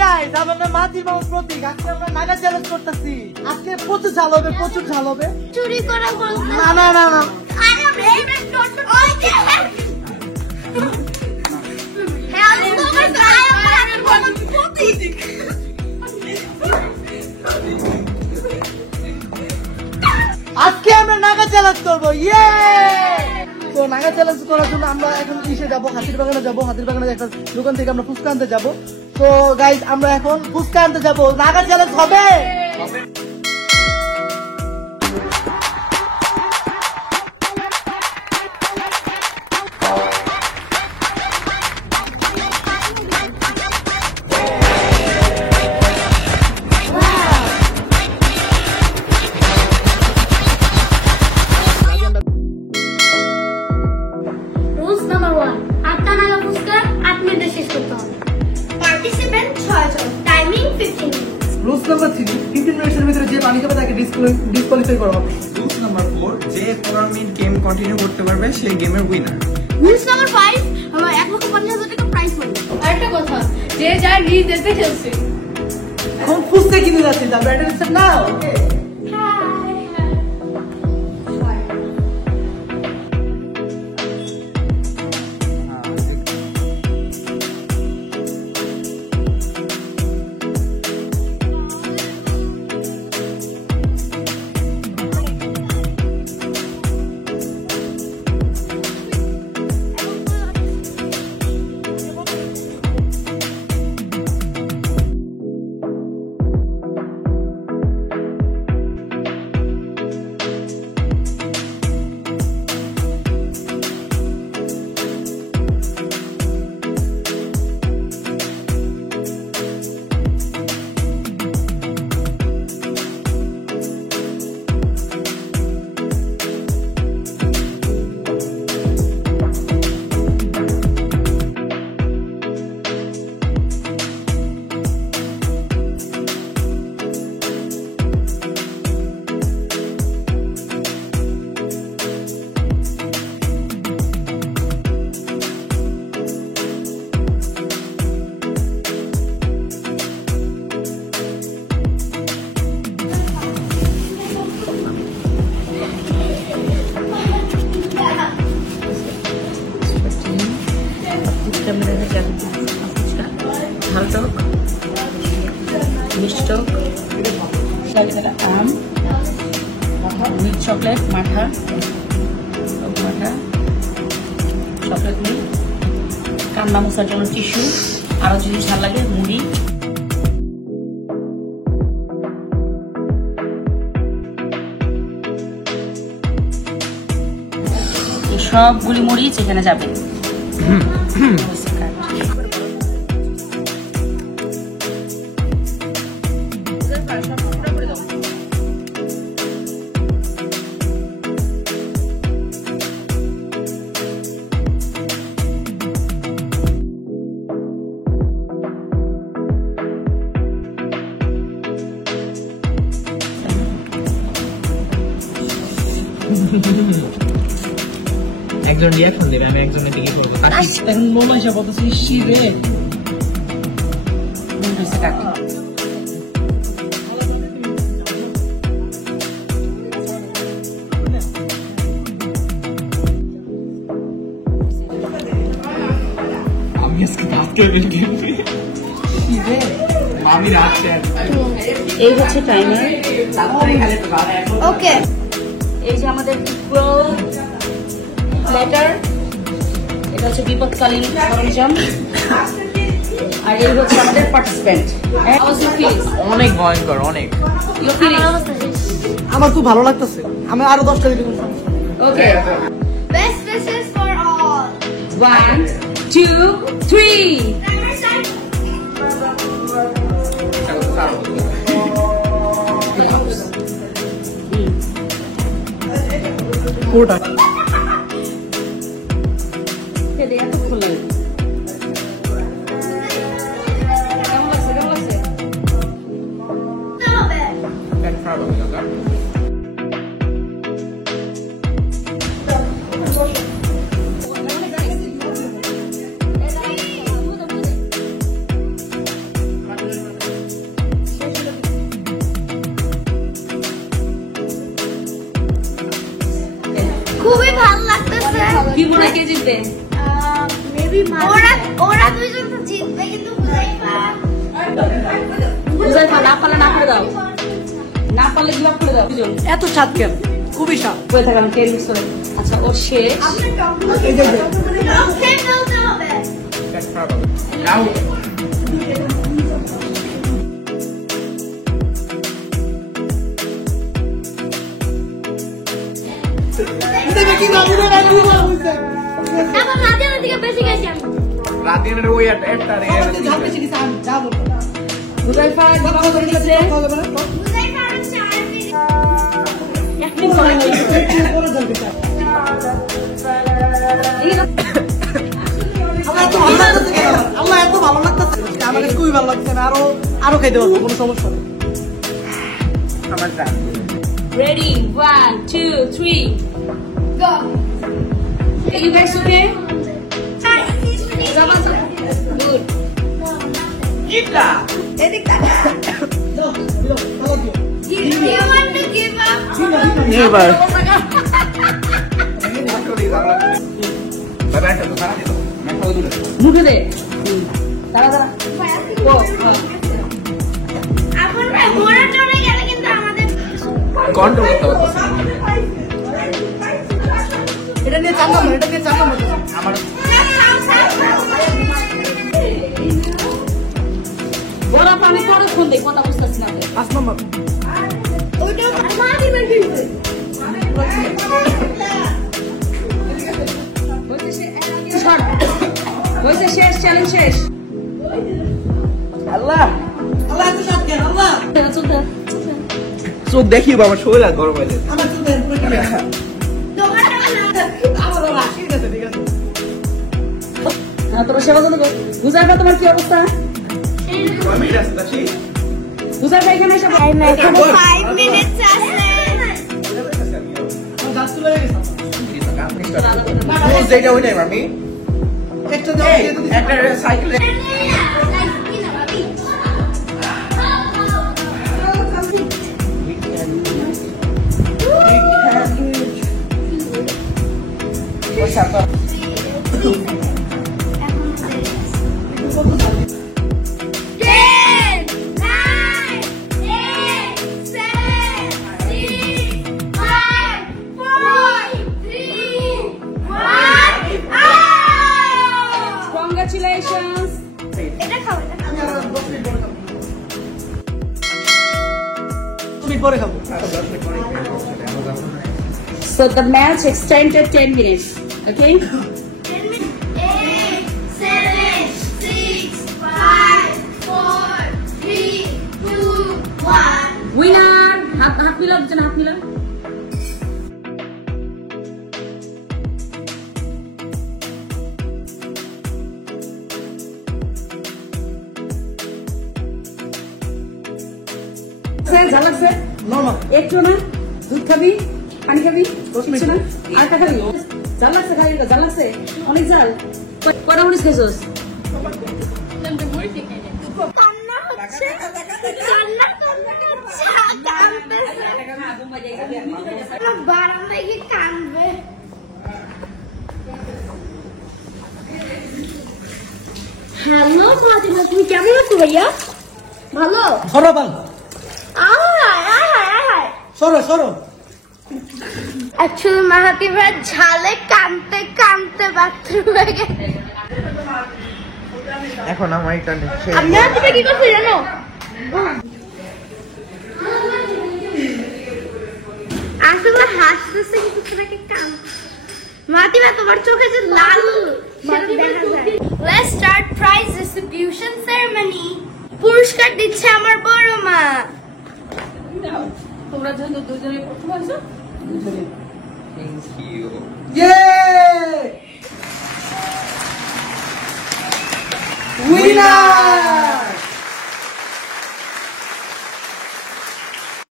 Guys, আমরা মাঝি mouse প্রতীক আজকে আমরা নাগা চ্যালেঞ্জ করতেছি। আজকে প্রচুর ঝাল হবে, প্রচুর ঝাল হবে। চুরি করা বলতে না না না না, আরে ব্রেড ডট ওকে হ্যাঁ আমি তোমার গায়ে মারার বলতে প্রতীক আজকে আমরা নাগা চ্যালেঞ্জ করবো। ইয়ে! তো নাগা চ্যালেঞ্জ করার জন্য আমরা এখন ইসে যাবো, হাতির বাগানে যাবো। হাতির বাগানে একটা দোকান থেকে আমরা ফুচকা আনতে যাবো। তো গাইজ আমরা এখন ফুচকা আনতে যাবো। নাগা চ্যালেঞ্জ হবে। রুলস নাম্বার 1 আটটা নাগা ফুচকা 8 মিনিটে শেষ করতে হবে। পার্টিসিপেন্ট 6 জন, টাইমিং 15 মিনিট। রুলস নাম্বার 3 15 মিনিটের ভিতরে যে পানি খাবে তাকে ডিসকোয়ালিফাই করা হবে। রুলস নাম্বার 4 যে 15 মিনিট গেম কন্টিনিউ করতে পারবে সেই গেমের উইনার। রুলস নাম্বার 5 আমরা 1,50,000 টাকা প্রাইজ পাবো। আরেকটা কথা, যে যার নিজ দেশে খেলছে। এখন ফুচকা কিনে যাচ্ছি, যা ব্যাটারি সেট না। ওকে ঝাল টক, মিষ্টি টক, আম, মিল্ক চকলেট, মাঠা, মাঠা, চকলেট মিল্ক, কান্না মশার জন্য টিস্যু, আরো যদি ঝাল লাগে মুড়ি। সবগুলি মরিচ এখানে যাবে। একজন রিয়াকশন দেবে, আমি একজনের দিকে করবো। এখন মোমা এসে বলতেছি শিবে আমি আজকে ভাত টেবিল কিনবি। শিবে আমি রাখছি। এই হচ্ছে টাইমার। ওকে এই যে আমাদের লেটার, এটা হচ্ছে বিপদকালীন সরঞ্জাম, আর এই হচ্ছে আমাদের পার্টিসিপেন্ট। অনেক ভয়ঙ্কর, অনেক। আমার খুব ভালো লাগতেছে। আমি আরো 10টা দিতে পারি। ওকে, বেস্ট উইশেস ফর অল 1 2 3। পুরোটা কেমন লাগছে? কে জিতবে? মেবি ওরা দুইজন তো জিতবে কিন্তু হুজাইফা না পারলে না করে দাও, না পারলে ব্লক করে দাও। দুজন এত স্বাদ কেন? খুবই স্বাদ। বলে থাকলাম 10 মিনিট করে। আচ্ছা ও শেষ। এই যে, যে। ফেলতে হবে। That's probably. Now, দেখে কি না বুঝে না বুঝে বুঝে। এখন রাতের দিকে বেশি গেছি আমি। রাতের ওই একটা আমার তো ঝাল বেশি দিছে, আমি যা বলবো। হুজাইফা কথা কি বলে দিচ্ছে? কথা বলে না? বুঝাইতে আরো 4 মিনিট। এক মিনিট করে নিয়েছে। একটু পরে ঝাল বেশি। আল্লাহ এত ভালো লাগতেছে, আমার কাছে খুবই ভালো লাগছে। আমি আরো খাইতে পারবো, কোনো সমস্যা নেই। আমার যা Ready? 1, 2, 3. Go. Are you guys okay? Come on. Good. এটা যাও, দিও, ভালো দিও। Do you want to give up? Never বাবা এটা তো খারাপ দিল আমি খাওয়া দিল মুখে দে। দাঁড়া দাঁড়া। ও, হ্যাঁ। এখন ভাই মোড়া চলে গেলে কিন্তু আমাদের কন্ট্রোল করতে পারতেছি না। এটা নিয়ে 4 নম্বর, এটা নিয়ে 4 নম্বর। আমার বড় পানি কতক্ষণ দেই কথা বুঝতেছি না তো। 5 নম্বর। ওইটা মাটি বের করবে। ছাড়। হয়েছে শেষ, চ্যালেঞ্জ শেষ। আল্লাহ আল্লাহ এত স্বাদ কেন? আল্লাহ চলতে। চোখ দেখি বাবা শরীর আর গরম হয়ে যাচ্ছে আমার চুল দেন, পুরো কি দেখা? দোকানটা না আমার বাবা, ঠিক আছে, ঠিক আছে। হ্যাঁ তোর সেবা করতে গো। হুজাইফা তোমার কি অবস্থা? আমি রাস্তা ছিল হুজাইফা এখানে এসে বল। এখনো 5 মিনিটস আছে। আমার দাঁত চলে গেছে। যেটা ওইটাই আমি একটা দাও, দিয়ে দিছি। একটা সাইকেলে Congratulations. এটা খাও এটা খাও। তুমি পরে খাবো। So the match extended 10 minutes. Okay? 10 minutes. 8, 7, 6, 5, 4, 3, 2, 1. Winner. হাত মিলাও, দুজন হাত মিলাও। ঝাল লাগছে? নরমাল। একটু না? দুধ খাবি? পানি খাবি? দশ কিছু না? আর একটা খাবি? জাল লাগছে খাবি? জাল লাগছে? অনেক জাল? কয়টা মরিচ খাইছস? কান্না হচ্ছে। কান্না হচ্ছে। কাঁদতেছে। আমার বারান্দায় গিয়ে কাঁদবে। হ্যালো ফাতিমা, তুমি কেমন আছো ভাইয়া? ভালো। সরো বাল, আয় সরো সরো। অ্যাকচুয়ালি মাহাতি ভাই ঝালে কাঁদতে কাঁদতে বাথরুমে গেছে। এখন আমার এটা আমি মাহাতিবা কি করছি জানো? আসলে হাসতেছে কিন্তু সেটাকে মাহাতিবা তোমার চোখে যে লাল সেটা দেখা যায়। Let's start prize distribution ceremony. পুরস্কার দিচ্ছে আমার বড় মা। তোমরা যেহেতু দুজনে প্রথম হয়েছো, ইয়ে! উইনার!